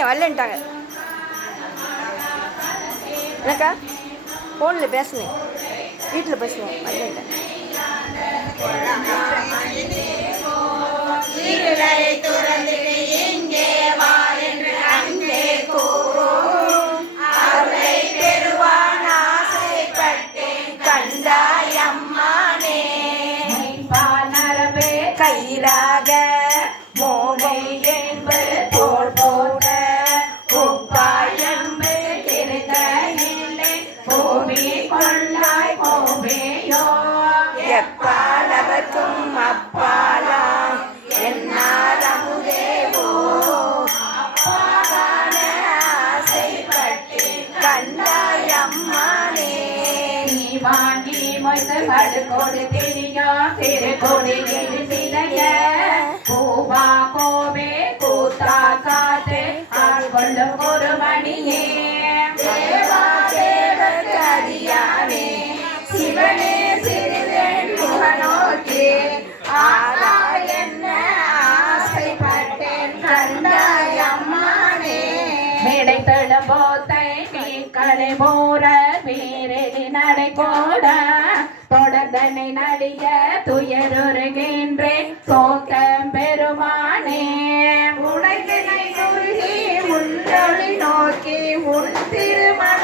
வந்துட்டேன் வரலன்ட்டாங்க. எனக்கா ஃபோனில் பேசுனேன், வீட்டில் பேசுனேன், வரலன்ட்டேன். கைராக மோகை என்பது போல் போக உப்பாயம்பு கிருந்த இல்லை பூமி கொள்ளாய் பூமியோ எப்பாலவர்க்கும் அப்பாலாம் என்னால் அமுதேவோ அப்பாகான ஆசைப்பட்டு கண்டாய் அம்மானே நீ வாங்கி மொய்து படுகொடு திரியா திருக்கொடியில் சிலைய பூவா கோவே கூத்தா காத்து ஆள்கொள்ளும் ஒரு மணியே தேவா தேவர் கரியானே சிவனே சிறிதென் முகநோக்கி ஆகா என்ன ஆசைப்பட்டேன் கண்டாய் அம்மானே மேடை தழும்போத்தை கடை போற வீரடி நடை கோட தொடர்தனை நடிக துயருகின்றேன் சோக்கம் பெருமானே உனக்கினை குறுகி உள்ளொளி நோக்கி உன் திருமண